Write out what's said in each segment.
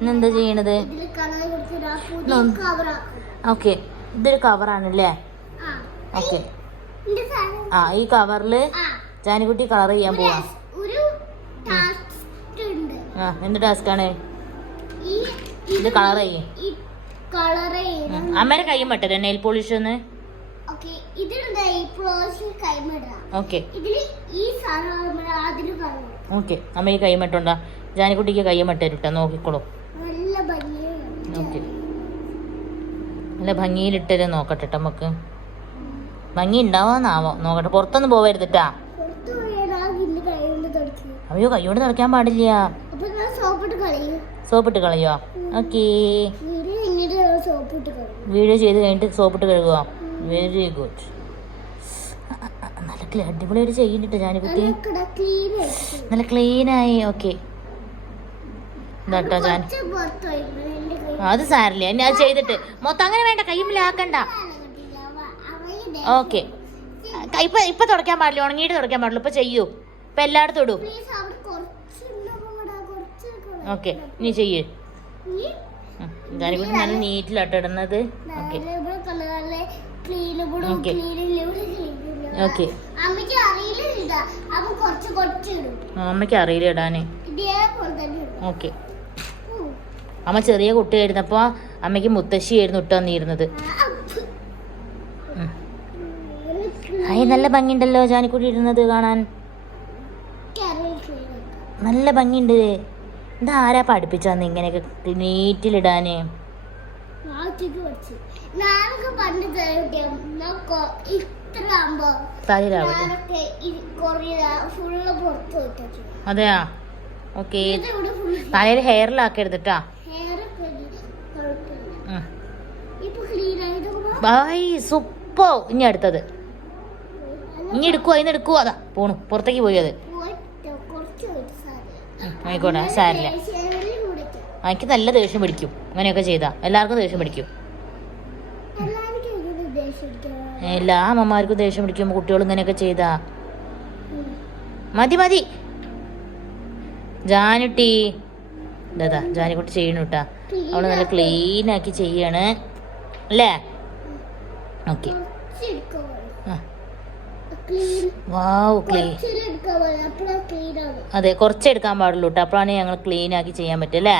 ഇന്നെന്താ ചെയ്യണത്? ഓക്കെ, ഇതൊരു കവറാണല്ലേ? ഓക്കെ, ആ ഈ കവറില് ജാനിക്കുട്ടി കളർ ചെയ്യാൻ പോവാ. ആ എന്ത് ടാസ്കാണ് ഇത്? കളർ ചെയ്യേ. അമ്മേടെ കൈയും പറ്റേ നെയിൽ പോളിഷ് ഒന്ന്. ഓക്കെ ഓക്കെ, അമ്മ ഈ കൈ മട്ടുണ്ടാ. ജാനിക്കുട്ടിക്ക് കൈ മട്ടേരിട്ടാ, നോക്കിക്കോളൂ. ഓക്കെ, നല്ല ഭംഗിയിലിട്ടത് നോക്കട്ടെ നമുക്ക്. ഭംഗി ഉണ്ടാവാന്നാവോ നോക്കട്ടെ. പുറത്തൊന്നും പോവരുതിട്ടാ. അയ്യോ, കൈയോട് നടക്കാൻ പാടില്ല. സോപ്പിട്ട് കളയോ? ഓക്കേ, വീഡിയോ ചെയ്ത് കഴിഞ്ഞിട്ട് സോപ്പിട്ട് കഴുകുക. Very good. നല്ല അടിപൊളിയായിട്ട് ചെയ്യുന്നുണ്ട് ജാനിക്കുട്ടി, നല്ല ക്ലീനായി. ഓക്കെ, ഇതാട്ടോ ജാൻ. അത് സാരില്ല, ഇനി അത് ചെയ്തിട്ട് മൊത്തം അങ്ങനെ വേണ്ട, കയ്യുമ്പിലാക്കണ്ട. ഓക്കെ, ഇപ്പൊ തുടയ്ക്കാൻ പാടില്ല, ഉണങ്ങിയിട്ട് തുടയ്ക്കാൻ പാടില്ല. ഇപ്പൊ ചെയ്യൂ, ഇപ്പൊ എല്ലായിടത്തും ഇടൂ. ഓക്കെ, ഇനി ചെയ്യൂ. ജാനിക്കുട്ടി നല്ല നീറ്റിലാട്ടോ ഇടുന്നത്. ഓക്കെ ഓക്കെ ഓക്കെ, അമ്മയ്ക്ക് അറിയില്ല ഇടാന്. ഓക്കെ, അമ്മ ചെറിയ കുട്ടിയായിരുന്നപ്പോ അമ്മയ്ക്ക് മുത്തശ്ശിയായിരുന്നു ഇട്ട് തന്നിരുന്നത്. നല്ല ഭംഗിയുണ്ടല്ലോ ജാനിക്കുട്ടി ഇടുന്നത് കാണാൻ, നല്ല ഭംഗിയുണ്ട്. ഇതാരാ പഠിപ്പിച്ചാന്ന് ഇങ്ങനെയൊക്കെ നീറ്റിലിടാന്? അതെയാ? ഓക്കെ, തലയിൽ ഹെയറിലാക്കരുതിട്ടാ. By super. ഇനി അടുത്തത് ഇനി എടുക്കുവോ? അതിന് എടുക്കുവോ? അതാ പോണു, പുറത്തേക്ക് പോയി. അത് ആയിക്കോട്ടെ, സാരില്ല. എനിക്ക് നല്ല ദേഷ്യം പിടിക്കും അങ്ങനെയൊക്കെ ചെയ്താ. എല്ലാവർക്കും ദേഷ്യം പിടിക്കും. എല്ലാ അമ്മമാർക്കും ദേഷ്യം പിടിക്കും കുട്ടികൾ ഇങ്ങനെയൊക്കെ ചെയ്താ. മതി മതി ജാനുട്ടി. ഇതാ ജാനിക്കുട്ടി ചെയ്യണു കേട്ടാ. അവള് നല്ല ക്ലീൻ ആക്കി ചെയ്യാണ് അല്ലേ? ഓക്കെ, വാവ് ക്ലീൻ. അതെ, കുറച്ചെടുക്കാൻ പാടുള്ളൂ കേട്ടോ, അപ്പോഴാണ് ഞങ്ങൾ ക്ലീൻ ആക്കി ചെയ്യാൻ പറ്റും അല്ലേ?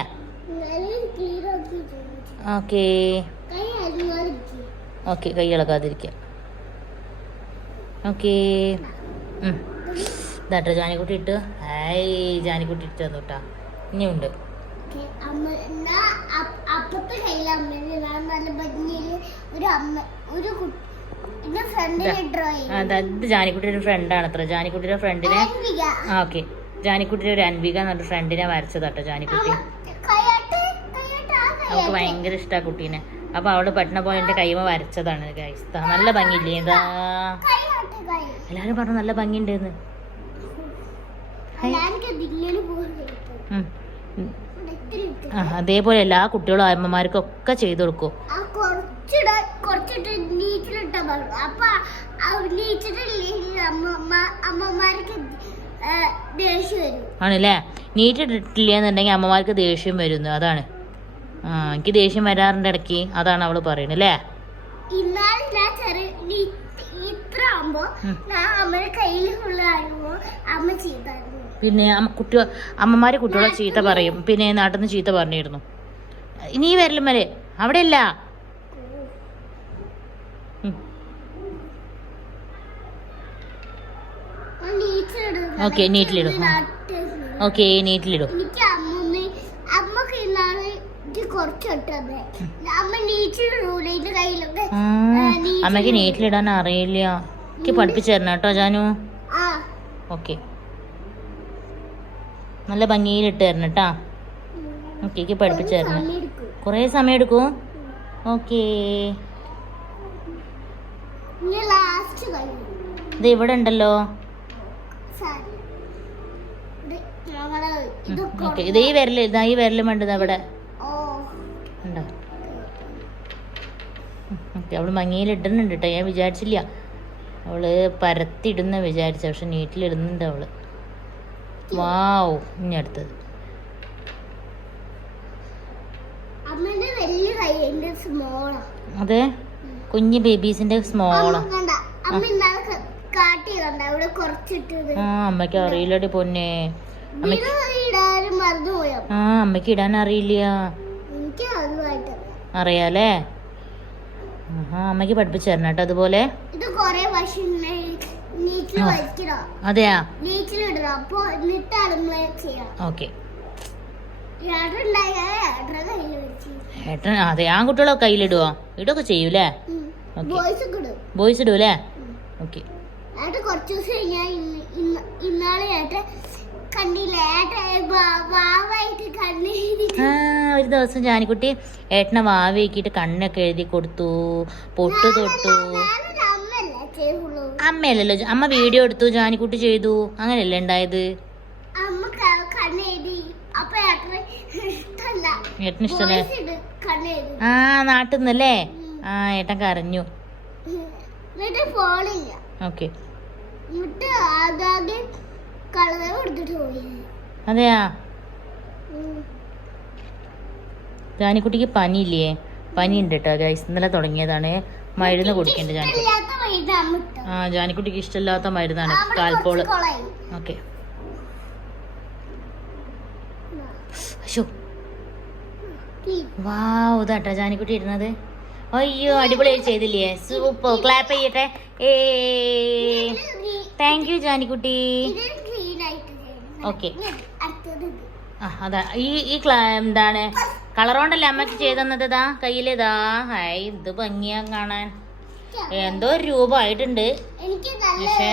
ഓക്കെ ഓക്കെ, കൈ ഇളകാതിരിക്കുക. ഓക്കെ, ഇതാട്ടോ ജാനിക്കുട്ടി ഇട്ട്. ഹായ്, ജാനിക്കുട്ടി ഇട്ട് തന്നു കേട്ടാ. ഇനിയുണ്ട്. ഇത് ജാനിക്കുട്ടിയുടെ ഫ്രണ്ടാണ് അത്ര. ജാനിക്കുട്ടിയുടെ ഫ്രണ്ടിനെ, ഓക്കെ, ജാനിക്കുട്ടിയുടെ ഒരു അൻവിക എന്നൊരു ഫ്രണ്ടിനെ വരച്ചതാട്ടോ ജാനിക്കുട്ടി. അവൾക്ക് ഭയങ്കര ഇഷ്ടമാണ് കുട്ടീനെ. അപ്പൊ അവള് പട്ടണ പോലെ എന്റെ കൈമ വരച്ചതാണ് ഗൈസ്. നല്ല ഭംഗിയില്ലേ? എന്താ എല്ലാരും പറഞ്ഞു നല്ല ഭംഗിയുണ്ടെന്ന്. അതേപോലെ എല്ലാ കുട്ടികളും അമ്മമാർക്കൊക്കെ ചെയ്തു കൊടുക്കും. ആണല്ലേ? നീറ്റ് ഇട്ടില്ല എന്നുണ്ടെങ്കിൽ അമ്മമാർക്ക് ദേഷ്യം വരുന്നു. അതാണ്. എനിക്ക് ദേഷ്യം വരാറുണ്ട് ഇടയ്ക്ക്. അതാണ് അവള് പറയുന്നത് അല്ലേ? പിന്നെ അമ്മമാര് കുട്ടികളെ ചീത്ത പറയും. പിന്നെ നാട്ടിൽ നിന്ന് ചീത്ത പറഞ്ഞിരുന്നു. ഇനി വരലും വരെ അവിടെയല്ല. ഓക്കെ, നീറ്റിലിടും. ഓക്കെ, നീറ്റിലിടും. അമ്മക്ക് നീറ്റിലിടാൻ അറിയില്ല. എനിക്ക് പഠിപ്പിച്ചു തരണം കേട്ടോ ജാനു. ഓക്കെ, നല്ല ഭംഗിയിലിട്ട് തരണം കേട്ടാ. ഓക്കെ, എനിക്ക് പഠിപ്പിച്ചു തരണം. കുറേ സമയം എടുക്കും. ഓക്കെ, ഇത് ഇവിടെ ഉണ്ടല്ലോ. ഓക്കെ, ഇത് ഈ വിരല്, ഇതാ ഈ വിരലും വേണ്ടത് അവിടെ ഉണ്ടോ? ഓക്കെ, അവള് ഭംഗിയിലിടുന്നുണ്ട് കേട്ടോ. ഞാൻ വിചാരിച്ചില്ല അവള് പരത്തിടുന്ന വിചാരിച്ച, പക്ഷെ നീറ്റിലിടുന്നുണ്ട് അവള്. വാവ്. ഇനി അടുത്തത് അതെ, കുഞ്ഞു ബേബീസിന്റെ സ്മോളാ. അമ്മക്ക് അറിയില്ലടി പൊന്നെ. അമ്മക്ക് ഇടാൻ അറിയില്ല. അറിയാലേ? അമ്മക്ക് പഠിപ്പിച്ചു തരണം കേട്ടോ അതുപോലെ. അതെയാ? ഓക്കെ. ഏട്ടൻ അതെ, ആൺകുട്ടികളൊക്കെ കയ്യിലിടുവോ? ഇടൊക്കെ ചെയ്യൂലേ? ബോയ്സ് ഇടൂലേ? ഓക്കെ. ഒരു ദിവസം ജാനിക്കുട്ടി ഏട്ടനെ വാവയാക്കിയിട്ട് കണ്ണൊക്കെ എഴുതി കൊടുത്തു, പൊട്ടു തൊട്ടു. അമ്മയല്ലല്ലോ, അമ്മ വീഡിയോ എടുത്തു, ജാനിക്കുട്ടി ചെയ്തു, അങ്ങനെയല്ലേ ഉണ്ടായത്? ഏട്ടന് ഇഷ്ടല്ലേ? ആ, നാട്ടിൽ നിന്നല്ലേ? ആ, ഏട്ടൻ കരഞ്ഞു. ഓക്കെ. അതെയാ? ജാനിക്കുട്ടിക്ക് പനിയില്ലേ? പനി ഉണ്ട് കേട്ടോ ഗൈസ്, ഇന്നലെ തുടങ്ങിയതാണ്. മരുന്ന് കുടിക്കണ്ട ജാനിക്കുട്ടി. ആ, ജാനിക്കുട്ടിക്ക് ഇഷ്ടമില്ലാത്ത മരുന്നാണ് കാൽപോള്. ഓക്കെ. വാവ്, ഇതാട്ടോ ജാനിക്കുട്ടി ഇരുന്നത്. അയ്യോ, അടിപൊളിയായി ചെയ്തില്ലേ? സൂപ്പർ. ക്ലാപ്പ് ചെയ്യട്ടെ. താങ്ക് യു ജാനിക്കുട്ടി. ഓക്കെ. അതാ ഈ എന്താണ് കളർ കൊണ്ടല്ലേ അമ്മക്ക് ചെയ്തന്നത്? ഇതാ കയ്യിലിതാ. ഹായ്, ഇത് ഭംഗിയാ കാണാൻ. എന്തോ രൂപ ആയിട്ടുണ്ട്, പക്ഷേ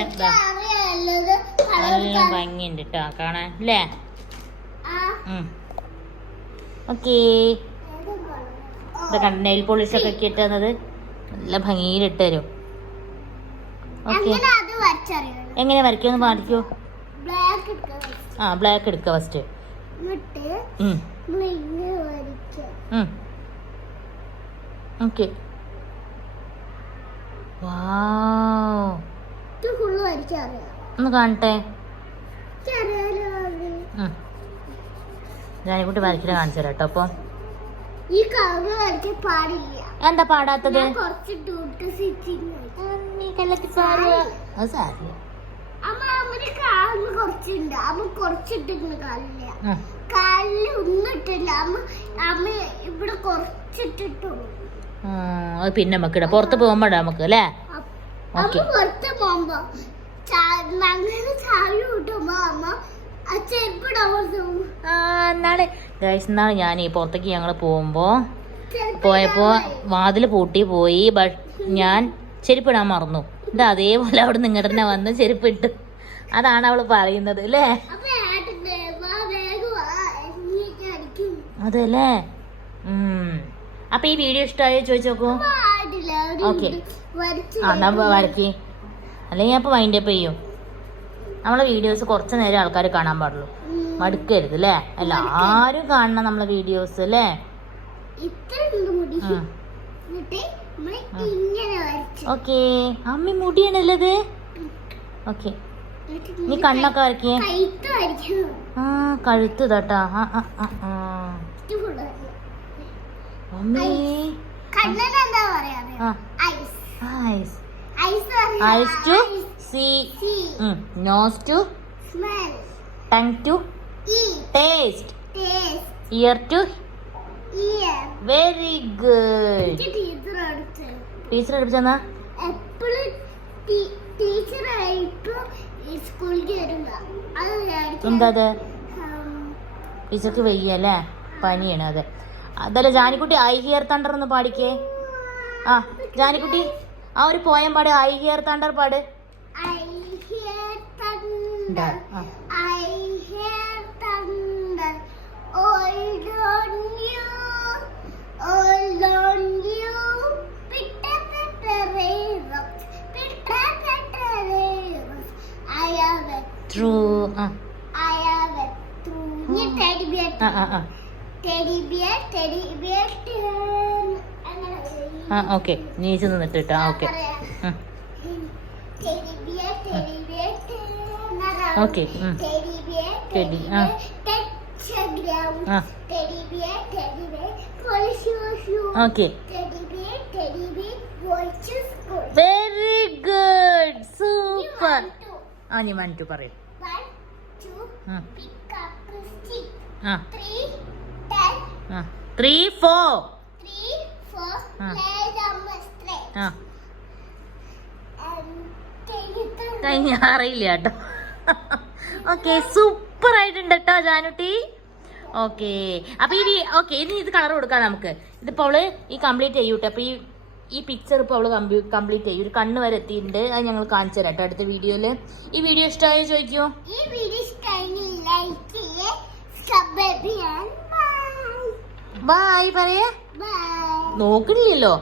നല്ല ഭംഗിയുണ്ട് കേട്ടോ കാണാൻ അല്ലേ? ഓക്കേ. ഇതൊക്കെ നെയിൽ പോളിഷൊക്കെ ഇട്ടുന്നത് നല്ല ഭംഗിയിലിട്ട് തരും. ഓക്കെ. എങ്ങനെ വരയ്ക്കുമെന്ന് പാടിക്കോ. ആ, ബ്ലാക്ക് എടുക്കുക ഫസ്റ്റ്. ഓക്കെ. ഒന്ന് കാണട്ടെ. ജാനിക്കുട്ടി വരയ്ക്കണ കാണിച്ചു തരാം കേട്ടോ. അപ്പൊ എന്താ പാടാത്തത്? അത് പിന്നെ നമുക്ക് ഇടാം, പുറത്ത് പോകുമ്പോ നമുക്ക് അല്ലേ? ഓക്കെ. എന്നാണ് ഞാൻ ഈ പുറത്തേക്ക് ഞങ്ങൾ പോയപ്പോ വാതില് പൂട്ടി പോയി. ഞാൻ ചെരുപ്പിടാൻ മറന്നു. എന്താ അതേപോലെ അവിടെ നിങ്ങളുടെ തന്നെ വന്ന് ചെരുപ്പിട്ട്. അതാണ് അവള് പറയുന്നത് അല്ലേ? അതല്ലേ? അപ്പൊ ഈ വീഡിയോ ഇഷ്ടമായോ ചോദിച്ചു നോക്കൂ. ഓക്കെ. എന്നാ വരക്കി, അല്ലെങ്കിൽ അപ്പൊ വൈൻഡ് അപ്പ് ചെയ്യും. നമ്മളെ വീഡിയോസ് കുറച്ച് നേരം ആൾക്കാർ കാണാൻ പാടുള്ളൂ, മടുക്കരുത് അല്ലേ? എല്ലാരും കാണണം നമ്മളെ വീഡിയോസ് അല്ലേ? ഓക്കെ. അമ്മ മുടിയാണല്ലത്. ഓക്കെ. നീ കണ്ണൊക്കെ വരക്കിയേ. ആ, കഴുത്ത് തട്ടാ. Eyes to see, nose to smell, tongue to eat, taste, ear to hear. Very good. Teacher പഠിപ്പിച്ചെന്നാ എന്താ അത്? ടീച്ചർക്ക് വയ്യല്ലേ? പനിയാണ്. അതെ. അതല്ല ജാനിക്കുട്ടി, ഐ ഹിയർ തണ്ടർ ഒന്ന് പാടിക്കേ. ആ ജാനിക്കുട്ടി, ആ ഒരു പോയം പാട്. ഐ ഹിയർ തണ്ടർ പാട്. ഓക്കെ. നീച്ച് നിന്നിട്ട് കേട്ടോ. Okay. Okay. Okay very good super. ആ നീ 1 2 പറയൂ. ആ 3 4 ആ കഴിഞ്ഞ അറിയില്ല കേട്ടോ. ഓക്കെ സൂപ്പർ ആയിട്ടുണ്ട് കേട്ടോ ജാനുട്ടി. ഓക്കെ അപ്പൊ ഓക്കെ ഇനി ഇത് കളർ കൊടുക്കാം നമുക്ക്. ഇതിപ്പോ അവള് ഈ കംപ്ലീറ്റ് ചെയ്യൂട്ടെ. അപ്പൊ ഈ പിക്ചർ ഇപ്പോൾ അവള് കംപ്ലീറ്റ് ചെയ്യും. ഒരു കണ്ണ് വരെ എത്തിയിട്ടുണ്ട്. അത് ഞങ്ങൾ കാണിച്ചു തരാം കേട്ടോ അടുത്ത വീഡിയോയില്. ഈ വീഡിയോ ഇഷ്ടമായോ ചോദിക്കൂ. ബായ് പറയാ. നോക്കണില്ലല്ലോ.